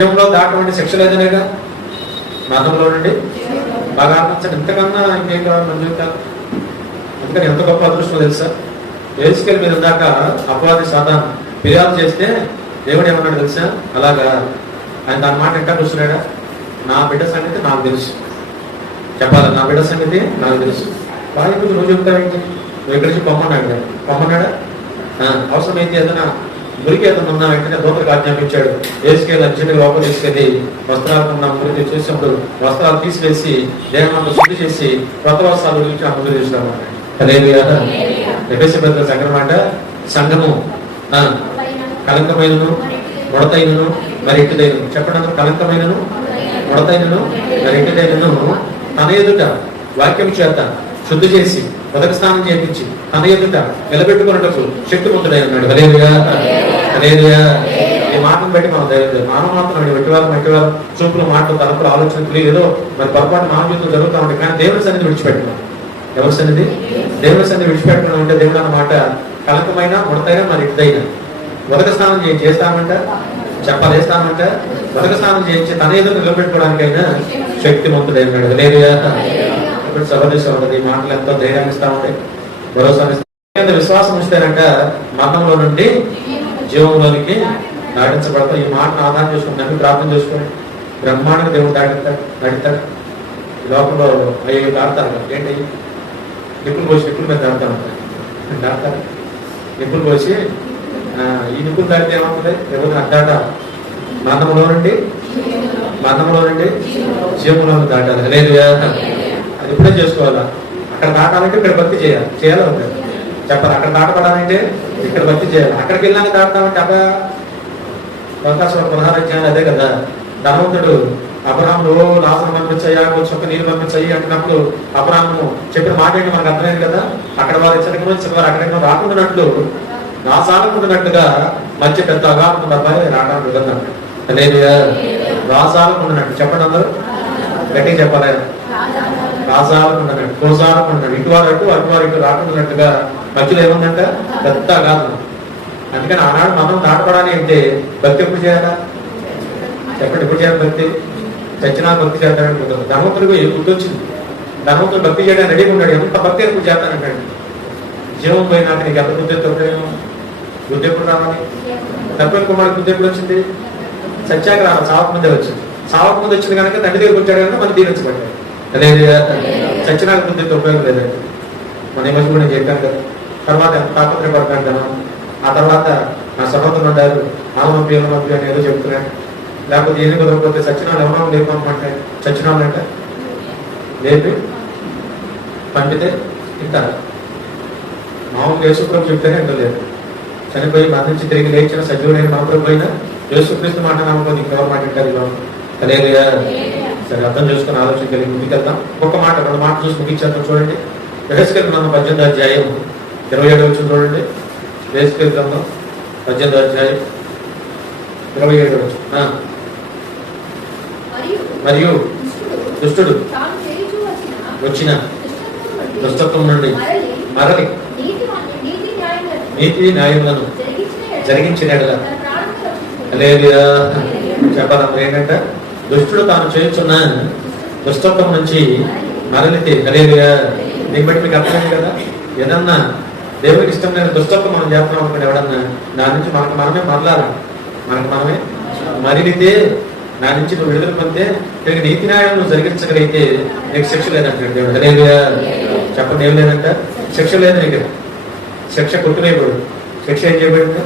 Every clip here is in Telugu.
జీవంలో దాటటువంటి శిక్ష లేదనేగా మతంలో నుండి బాగా ఆలోచించండి. ఇంతకన్నా ఇంకేం కావాలి మన జీవితాలు? అందుకని ఎంత గొప్ప అదృష్టం తెలుసా? ఏసుకెళ్ళి మీద దాకా అపవాది సాధారణ ఫిర్యాదు చేస్తే దేవుడు ఏమన్నాడు తెలుసా? అలాగా ఆయన దాని మాట ఎక్కడ కూర్చున్నాడా? నా బిడ్డ సంగతి నాకు తెలుసు. చెప్పాలి, నా బిడ్డ సంగతి నాకు తెలుసు. బాగా నువ్వు చెప్తావేంటి? నువ్వు ఇక్కడి నుంచి పొమ్మన్నాడా? అవసరమైతే ఏదైనా మురికి ఏదైనా ఉన్నా వెంటనే దూతలకు ఆజ్ఞాపించాడు. ఏసుకెళ్ళి అర్జెంట్గా లోపల తీసుకెళ్ళి వస్త్రాలకు ఉన్న మురికి చూసినప్పుడు వస్త్రాలు తీసివేసి దేహంలో శుద్ధి చేసి కొత్త వస్త్రాలు గురించి ఆ ముందు తీసుకురామాట. ఎఫెసీ సంఘం మాట, సంఘము కలంకమైనను ముడతైనను మరి ఎట్టుదైనను. చెప్పండి, అందరూ కలంకమైనను ముడతైనను మరి ఎట్టుదైనను తన ఎదుట వాక్యం చేత శుద్ధి చేసి ఉదక స్నానం చేయించి తన ఎదుట నిలబెట్టుకున్నట్టు శక్తివంతుడై ఉన్నాడు. హల్లెలూయా. ఈ మాటను బట్టి మనం మానవ మాత్రం వెట్టివారు చూపులు మాటలు తలపులు ఆలోచనలు ఏదో మరి పొరపాటు మానవ జీవితం జరుగుతూ ఉంటాయి. కానీ దేవుని సన్నిధి విడిచిపెట్టడం. ఎవరి సన్నిధి? దేవుని సన్నిధి విడిచిపెట్టడం అంటే దేవుడు అన్నమాట కలంకమైన ముడతైనా మరి ఇద్దైనా ఉదక స్నానం చేస్తామంట, చెప్పాలి వేస్తామంట. ఉదక స్నానం చేయించి తన ఎదురు నిలబెట్టుకోవడానికైనా శక్తివంతుడై ఉన్నాడు. హల్లెలూయా. ఇప్పుడు సభదేశం ఉంటుంది. ఈ మాటలు ఎంతో ధైర్యాన్ని ఇస్తా ఉంటాయి, భరోసాని ఇస్తా. విశ్వాసం ఇస్తారంట మరణంలో నుండి జీవంలోనికి నడిపించబడతాం. ఈ మాటను ఆధారం చేసుకుని ప్రార్థన చేసుకుని బ్రహ్మాండంగా దేవుడు నడుతాడు. ఈ లోకంలో అయ్యో దాడతారు. ఏంటి? నిప్పులు పోసి నిప్పుల మీద దాడతారు. నిప్పులు పోసి ఈ నిప్పులు దాడితే ఏమవుతుంది? ఎవరు అడ్డాట మరణంలో నుండి జీవంలో దాటాలి. లేదు, అది ఇప్పుడే చేసుకోవాలా? అక్కడ దాటాలంటే ఇక్కడ భక్తి చేయాలి ఉంటుంది. చెప్పాలి, అక్కడ దాటపడాలంటే ఇక్కడ భక్తి చేయాలి. అక్కడికి వెళ్ళాక దాటామంటే అక్కడ అవకాశం 16 అధ్యాయాలు అదే కదా. ధనవంతుడు అబ్రహాములు లాజరు పంపించాయా, చొక్క నీళ్ళు పంపించాయి అంటున్నప్పుడు అబ్రహాము చెప్పిన మాట ఏంటి మనకు అర్థమైంది కదా. అక్కడ వారు ఇచ్చరికి అక్కడికి రాకుండానట్లు రాసాలకుండానట్టుగా మధ్య పెద్ద అగాధం అబ్బాయి రావడానికి విధంగా లేదు. రాసాలకుండానట్టు చెప్పండి, అందరూ గట్టిగా చెప్పాలి. రాసాలకుండానట్టు కోసాలకుండానట్టు ఇటువారు అటువారు ఇటు రాకుండానట్టుగా మధ్యలో ఏముందంట? పెద్ద అగాధం. అందుకని ఆనాడు మనం దాటపడాలి అంటే భక్తి ఎప్పుడు చేయాలా? చెప్పండి, ఎప్పుడు చేయాలి భక్తి? చచ్చినా భక్తి చేస్తాడని కుదరదు. ధనవంతుడికి బుద్ధి వచ్చింది. ధనవంతుడు భక్తి చేయడానికి రెడీగా ఉన్నాడు. ఎంత భక్తి ఎప్పుడు చేస్తానంటాడు? జీవం పోయినాక నీకు ఎంత బుద్ధి ఎత్తుతాడేమో. బుద్ధి ఎప్పుడు రావాలి? తప్పని కుమారుడు బుద్ధి ఎప్పుడు వచ్చింది? సత్యాక రావాలి. చావక ముందే వచ్చింది. చావక ముందు వచ్చింది కనుక తండ్రి దగ్గరికి వచ్చాడు కనుక మనం దీవించబడ్డాడు. అదే చచ్చినాక బుద్ధి ఉపయోగం లేదండి. మన ఈ మధ్య కూడా నేను చెప్పాను కదా. తర్వాత ఎంత తాపత్రయపడతాను. ఆ తర్వాత నా సహోదరులు ఉండారు, ఆలమంపి అని ఏదో చెప్తున్నాడు. లేకపోతే ఏది కుదరకపోతే సచ్చినాలు ఎవరో లేపమంటే చచ్చినాలు అంటే లేపి పంపితే తింటారు. మామూలుగా యేసుప్రభు చెప్తేనే ఎంత లేదు. చనిపోయి బంధించి తిరిగి లేచిన సజీవుడైన మామూలు పోయినా యేసుక్రీస్తు మాట నమ్మకం ఇంకెవరు మాట వింటారు? లేదా సరే, అర్థం చేసుకుని ఆలోచన కలిగి ముందుకెళ్తాం. ఒక మాట 2 మాటలు చూసి ముగించేద్దాం. చూడండి, యెహెజ్కేలు గ్రంథం 18వ అధ్యాయం 27 వచ్చింది చూడండి. యెహెజ్కేలు గ్రంథం 18వ అధ్యాయం 27 వచ్చింది. మరియు దుష్టుడు వచ్చిన దుష్టత్వం నుండి మరలి నీతి న్యాయములను జరిగించినట్లుగా లేదు. చెప్పాలి ఏంటంటే దుష్టుడు తాను చేస్తున్న దుష్టత్వం నుంచి మరలితే కలియదుగా. దీన్ని బట్టి మీకు అర్థమైంది కదా. ఏదన్నా దేవుడికి ఇష్టం లేని దుష్టత్వం మనం చేస్తున్నాం అనుకోండి, ఎవడన్నా దాని నుంచి మనమే మరలాలి. మనమే మరలితే నా నుంచి నువ్వు విడుదల పొందితే తిరిగి నీతి న్యాయం నువ్వు జరిగించగలిగితే నీకు శిక్ష లేదంటాడు దేవుడు. లేదుగా. చెప్పండి, ఏం లేదంట? శిక్ష లేదు నీకు. శిక్ష కొట్టువేయబడు. శిక్ష ఏం చేయబడింది?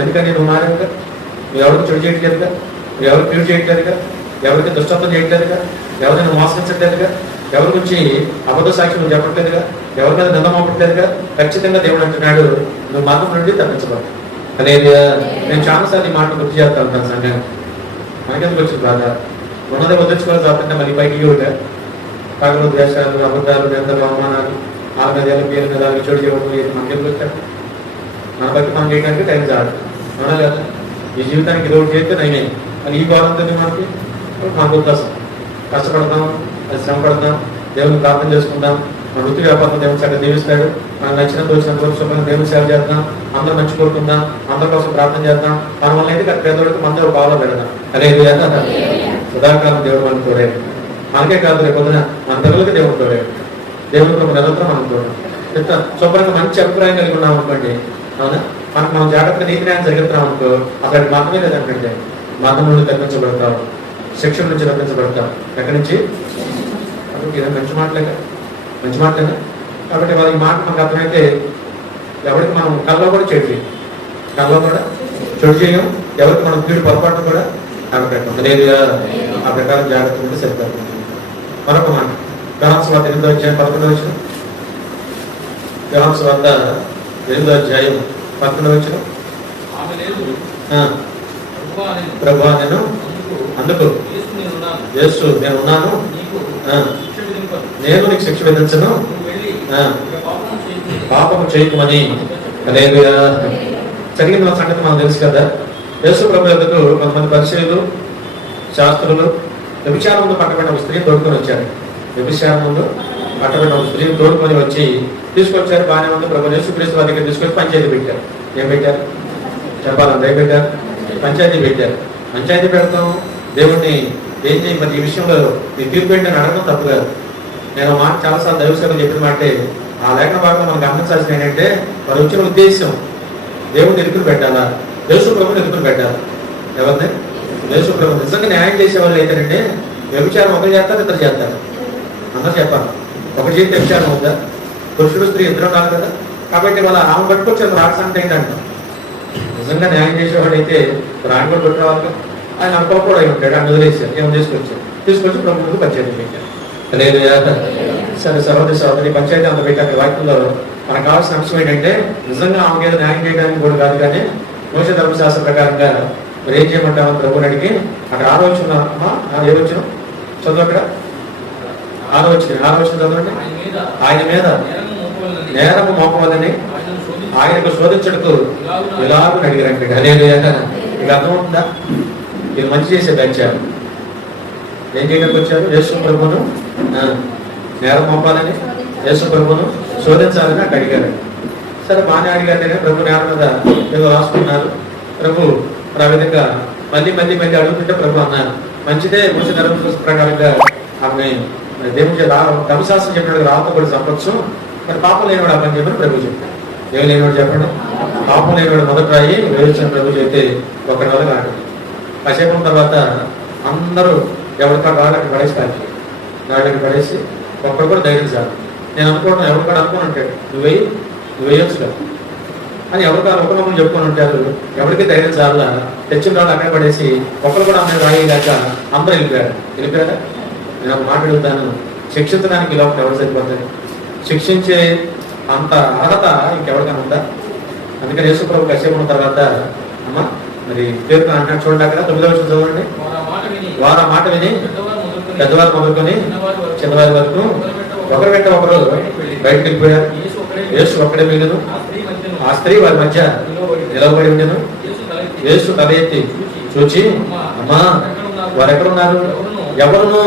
ఎందుకని నువ్వు మారేవుగా. నువ్వు ఎవరికి చెడు చేయట్లేదుగా, నువ్వు ఎవరికి కీడు చేయట్లేదుగా, ఎవరికి దుష్టత్వం చేయట్లేదుగా, ఎవరిని మోసగించట్లేదుగా, ఎవరి గురించి అబద్ధ సాక్షి నువ్వు చెప్పట్లేదుగా, ఎవరి మీద నింద మోపట్లేదుగా. ఖచ్చితంగా దేవుడు అంటున్నాడు నువ్వు మరణం నుండి తప్పించబడు. అనేది నేను చాలాసార్లు ఈ మాటలు గుర్తు చేస్తా ఉంటాను సంఘాన్ని. మనకెందుకు వచ్చింది బాధ? ఉన్నదే వదిలించుకోవాలి కాబట్టి మళ్ళీ పైకి ఇవ్వగా పగలు ద్వేషాలు, అబద్ధాలు, నిందలు, అవమానాలు, 4 మీద పేరు మీద చెడు చేయడం మనకెందుకు వచ్చాడు? మన బట్టి మనం చేయడానికి టైం చాలు. అవునా లేదా? ఈ జీవితానికి ఇది ఒకటి చేస్తే నైనే అని ఈ బాధంతో మనకు ఉద్దేశం. కష్టపడతాం, అది శ్రమ పడతాం, దేవుని ప్రార్థన చేసుకుంటాం, మన వృత్తి వ్యాపారం దేవుని చక్కగా దీవిస్తాడు. మనకు నచ్చినంత వచ్చినంత వరకు శుభ్రంగా దేవుని సేవ చేద్దాం, అందరూ మంచి కోరుకుందాం, అందరి కోసం ప్రార్థన చేద్దాం. మన వల్ల అయితే పేదోడికి మంది కావాలో పెడదాం. అదే సదాకాలం దేవుడు మనకు తోడే. మనకే కాదు రేపు పొద్దున మన పిల్లలకి దేవుడు తోడే. దేవుని ప్రభు నిరంతరం మనం తోడు. శుభ్రంగా మంచి అభిప్రాయం కలిగి ఉన్నాం అనుకోండి, అవునా, మనం జాగ్రత్తగా నీతి న్యాయం జరిగిస్తున్నాం అనుకో, అసలు మతమే లేదనుకుంటే మతం నుండి తప్పించబడతాం, శిక్షణ నుంచి తప్పించబడతాం. ఎక్కడి నుంచి? ఇదే మంచి మాటలేగా, మంచి మాటలేనా? కాబట్టి వాళ్ళ ఈ మాట మనకు అర్థమైతే ఎవరికి మనం కళ్ళలో కూడా చెడు చేయం, కళ్ళలో కూడా చెడు చేయం, ఎవరికి మనం కీడు పొరపాటు కూడా కనపెట్టం లేదు. ఆ ప్రకారం జాగ్రత్త ఉంటే సరిపోతుంది. మరొక మాట యోహాను వార్త 8వ అధ్యాయం 11వ వచనం. యోహాను వార్త 8వ అధ్యాయం 11వ వచనం. ప్రభువా నేను అందుకు యేసు నేను ఉన్నాను, నేను నీకు శిక్ష విధించను, పాపము చేయకుమని. హల్లెలూయా. జరిగిన సంగతి మనకు తెలుసు కదా. యేసు ప్రభు ఎదుకు కొంతమంది పరిచయులు, శాస్త్రులు వ్యభిచారం ముందు పట్టబడిన ఒక స్త్రీని తోడుకొని వచ్చారు. వ్యభిచారం ముందు పట్టబడిన ఒక స్త్రీని తోడుకొని వచ్చి తీసుకొచ్చారు. బాగానే ఉంది. ప్రభు యేసుక్రీస్తు వారి దగ్గర తీసుకొచ్చి పంచాయతీ పెట్టారు. ఏం పెట్టారు చెప్పాలంటే? ఏం పెట్టారు? పంచాయతీ పెట్టారు. పంచాయతీ పెడతాం, దేవుడిని ఏం చేయి మరి ఈ విషయంలో ఈ తీర్పు ఏంటి అని అడగడం తప్పు కాదు. నేను మాట చాలాసార్లు దైవసేవలు చెప్పిన మాటే, ఆ లేఖన భాగంలో మనం గమనించాల్సిన ఏంటంటే, వారు వచ్చిన ఉద్దేశం దేవుడిని ఎదుకుని పెట్టాలా, యేసు ప్రభుని ఎదుకుని పెట్టాలా. ఎవరిని? యేసు ప్రభు. నిజంగా న్యాయం చేసే వాళ్ళు అయితేనంటే వ్యభిచారం ఒకరు చేస్తారు, ఇద్దరు చేస్తారు. అందరూ చెప్పాలి. ఒకటి చేస్తే వ్యభిచారం ఉందా? పురుషుడు స్త్రీ ఇద్దరు కాదు కదా. కాబట్టి వాళ్ళ ఆమె పట్టుకొచ్చారు రాట్స్ అంటే ఏంటంట. నిజంగా న్యాయం చేసేవాడు అయితే రాని కూడా పెట్టుకోవాలి. ఆయన అనుకోకూడదు అయి ఉంటాడు. ఆయన వదిలేసారు. ఏమో తీసుకొచ్చి ప్రభు ముందు పంచాయతీ పెట్టారు. లేదు సరే సహోదరి సహోదరి పంచాయతీ అంత పెట్టాక వాక్యంలో మనకు కావాల్సిన అంశం ఏంటంటే, నిజంగా ఆమె మీద న్యాయం చేయడానికి కూడా కాదు, కానీ మోషే ధర్మశాస్త్ర ప్రకారంగా మరి ఏం చేయమంటామని ప్రభుని అడిగి అక్కడ ఆలోచన ఏమొచ్చిన చదువు, అక్కడ ఆలోచన చదవండి. ఆయన మీద నేరము మోపవలని ఆయనకు శోధించడకు ఇలాగూ అడిగారంటే. హల్లెలూయా. ఇక అర్థమవుతుందా? ఇది మంచి చేసే వచ్చారు. ఏం చేయడానికి వచ్చారు? యేసు ప్రభువును నేరం మోపాలని, యేసు ప్రభువును శోధించాలని అక్కడ అడిగారు. సరే బాగానే అడిగారు. ప్రభు నేరం మీద ఏదో రాసుకున్నారు. ప్రభు ఆ విధంగా మళ్ళీ అడుగుతుంటే ప్రభు అన్నారు, మంచిదే మోషే ధర్మశాస్త్ర ప్రకారంగా ఆమె దేవుడి ధర్మశాస్త్రం చెప్పినట్టు రావతో కూడా చంపచ్చు, మరి పాపం లేనివాడు ఆ పని చెప్పని ప్రభు చెప్పారు. ఏం లేనివాడు చెప్పండి? పాపం లేనివాడు మొదట రాయి వేయించిన ప్రభు చెప్తే ఒకరి వల్ల కాదు. కాసేపం తర్వాత అందరూ ఎవరికాడు రాళ్ళు అక్కడ పడేస్తారు. రాళ్ళకి పడేసి ఒక్కడు కూడా ధైర్యం సార్. నేను అనుకోవడం ఎవరికాడు అనుకుని ఉంటాడు, నువ్వు వేయొచ్చు కదా అని ఎవరికారు ఒకరినొకరు చెప్పుకొని ఉంటారు. ఎవరికి ధైర్యం చాలా తెచ్చిన వాళ్ళు అక్కడ పడేసి ఒకరు కూడా అమ్మాయి రాయలేక అందరూ వెళ్ళిపోయారా? నేను ఒక మాట అడుగుతాను, శిక్షించడానికి లోపల ఎవరు సరిపోతుంది? శిక్షించే అంత అర్హత ఇంకెవరికైనా ఉందా? అందుకని యేసు ప్రభు కాసేపు తర్వాత అమ్మ మరి పేరు అంటున్నాడు చూడండి, అక్కడ 9వ వచనం చదవండి. వారు ఆ మాట విని పెద్దవారు మొదలుకొని చిన్నవారి వరకు ఒకరు వెంట ఒకరు బయటకు వెళ్ళిపోయారు. యేసు ఒక్కడే మిగిలిను. ఆ స్త్రీ వారి మధ్య నిలవబడి ఉండెను. యేసు తల ఎత్తి చూచి, అమ్మా వారు ఎక్కడున్నారు? ఎవరును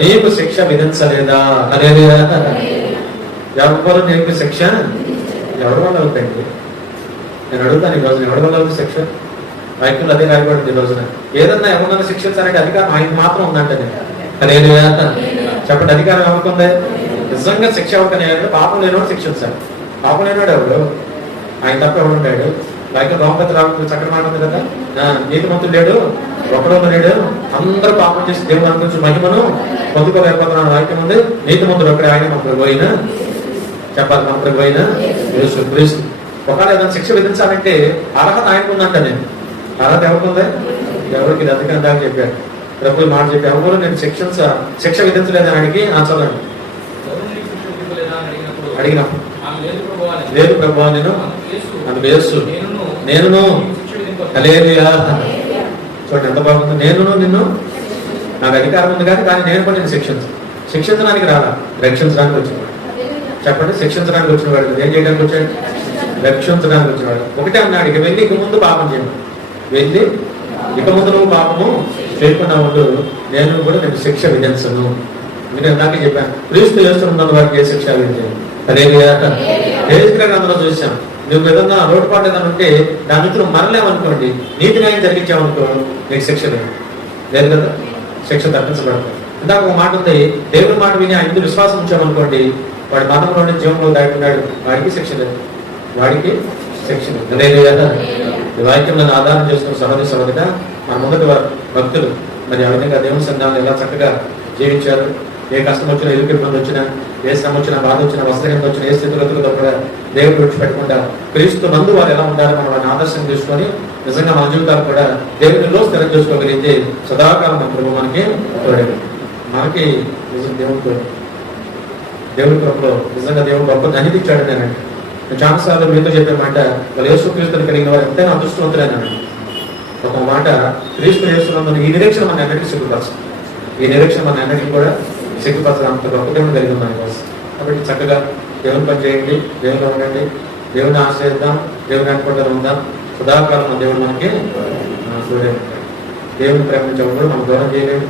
నీకు శిక్ష విధించలేదా? హల్లెలూయా. ఎవరు నీకు శిక్ష ఎవరి వల్ల అవుతాయండి? నేను అడుగుతాను ఈ రోజున, ఎవరి వల్ల అవుతుంది శిక్ష? వాక్యంలో అదే రాయబడింది. ఈ రోజున ఏదన్నా ఎవరన్నా శిక్షించాలంటే అధికారం ఆయనకు మాత్రం ఉందంటే. హల్లెలూయా. చెప్పండి, అధికారం ఎవరికి ఉంది? నిజంగా శిక్ష ఎవరికనే పాపం లేనివాడు శిక్షించాలి. పాపం లేనివాడు ఎవరు? ఆయన తప్ప ఎవడు ఉంటాడు? వాక్యం రోమపతి రాముడు చక్కటి మాట ఉంది కదా, నీతిమంతుడు లేడు, ఒకడో లేడు, అందరూ పాపం చేసి దేవుడు అనుకుంటున్న మహిమను పొందుకోలేకపోతున్నాను వాక్యం ఉంది. నీతిమంతుడు ఒకడే, ఆయన మన ప్రభు అయినా. చెప్పాలి, మన ప్రభు అయినా యేసు క్రీస్తు. ఒకవేళ ఏదైనా శిక్ష విధించాలంటే అర్హత ఆయనకు ఉందంట. నేను అర్హత ఎవరికి? ఎవరికి? ఇది అధికారం దాకా చెప్పాడు ప్రభు మాట చెప్పి, ఎవరు నేను శిక్ష విధించలేదు ఆయనకి. చదవండి. అడిగినప్పుడు లేదు ప్రభు నేను అందుకు యేసు నేను. హల్లెలూయా. చూడండి ఎంత బాగుంది. నేను నిన్ను, నాకు అధికారం ఉంది కానీ నేను కూడా నేను శిక్షించడానికి రాలా, రక్షించడానికి వచ్చినవాడు. చెప్పండి, శిక్షించడానికి వచ్చినవాడు. ఏం చేయడానికి వచ్చాడు? రక్షించడానికి వచ్చినవాడు. ఒకటే అన్నాడు, ఇక వెళ్ళి ఇక ముందు పాపం చేయను, వెళ్ళి ఇక ముందు నువ్వు పాపము చేయకుండా ఉండు, నేను కూడా నేను శిక్ష విధించను. మీరు ఇందాకే చెప్పాను, క్రీస్తు యేసునందు వారికి ఏ శిక్ష లేదు. అదే అందులో చూసాం. నువ్వు ఏదన్నా లోటుపాటు ఏదైనా ఉంటే దాని నుంచి నువ్వు మరలేమనుకోండి, నీతి న్యాయం జరిగించామనుకో, నీకు శిక్ష లేదు కదా, శిక్ష తప్పించబడతాడు. ఇందాక ఒక మాట ఉంది, దేవుడి మాట విని ఆయన విశ్వాసం ఉంచామనుకోండి, వాడి మతంలోని జీవంలో దాటున్నాడు, వాడికి శిక్ష లేదు, వాడికి శిక్ష లేదు. అదే కదా ఈ వాక్యం నన్ను ఆధారం చేసుకున్న సహోదరిగా మన మొదటి వారు భక్తులు మరి ఆ విధంగా దేవుని సంఘాలను ఎలా చక్కగా జీవించారు. ఏ కష్టం వచ్చినా, ఎదురు ఇబ్బంది వచ్చినా, ఏ శ్రమ వచ్చినా, బాధ వచ్చినా, వస్త్రహీనత వచ్చినా, ఏ స్థితిగతులతో కూడా దేవుడు విడిచిపెట్టకుండా క్రీస్తు నందు వారు ఎలా ఉండాలో మనం వారిని ఆదర్శం తీసుకొని నిజంగా మన జీవితాలు కూడా దేవునిలో స్థిరం చేసుకోగలిగితే సదాకాలం మన ప్రభు మనకి తోడేది. మనకి దేవుడితో దేవుడి కృపలో నిజంగా దేవుడు గొప్ప ధన్యత ఇచ్చాడు. నేను చాలాసార్లు మీతో చెప్పే మాట, వాళ్ళు యేసుక్రీస్తుని కలిగిన వారు ఎంతైనా అదృష్టవంతులైనాడు. ఒక మాట, క్రీస్తు యేసునందు ఈ నిరీక్షణ మన అన్నిటికీ సిగ్గుపరచదు. ఈ నిరీక్షణ మన అన్నిటికీ కూడా సిగ్గుపరచడం అంత గొప్ప దేవుడు కలిగిన మన కోసం. కాబట్టి చక్కగా దేవుని పని చేయండి, దేవుని ఉండండి, దేవుని ఆశ్రయిద్దాం, దేవుని అనుకుంటారు ఉందాం. సదాకాలం మన దేవుడు మనకి చూడే ఉంటాడు. దేవుని ప్రేమించడం కూడా మనం దూరం చేయలేము.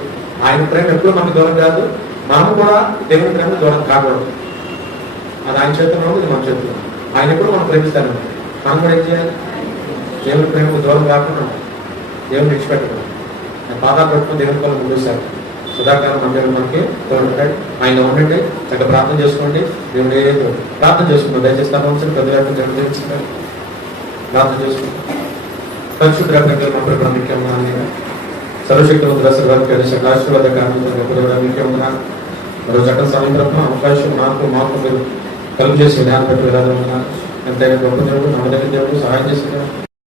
ఆయన ప్రేమ ఎప్పుడు మనకు దూరం కాదు, మనం కూడా దేవుని ప్రేమ దూరం కాకూడదు. అది ఆయన చేతుల్లో ఇది మన చేతుల్లో. ఆయన ఎప్పుడు మనం ప్రేమిస్తాను, మనం కూడా ఏం చేయాలి, దేవుని ప్రేమకు దూరం కాకుండా దేవుని విడిచిపెట్టకూడదు. పాదాలు పెట్టుకుని దేవుని కోసం ముందుస్తారు. సదాకాలం మన దేవుడు మనకి తోడుంటాడు. ఆయన ఉండండి, చక్కగా ప్రార్థన చేసుకోండి. దేవుడు ఏదో ప్రార్థన చేసుకుంటాం. దయచేసి తప్పనిసరి పెద్దలు ప్రార్థన చేసుకుంటాం. పరిశుద్ధ ప్రాముఖ్యంగా సర్వశక్తివంతుల ఆశీర్వాద కారణంగా మరో చక్కని సాయంత్రం అవకాశం మాకు మీరు కలుగు చేసి విధానం పెట్టి విధానం ఎంతైనా గొప్ప దేవుడు, నమ్మదగిన దేవుడు, సహాయం చేసిన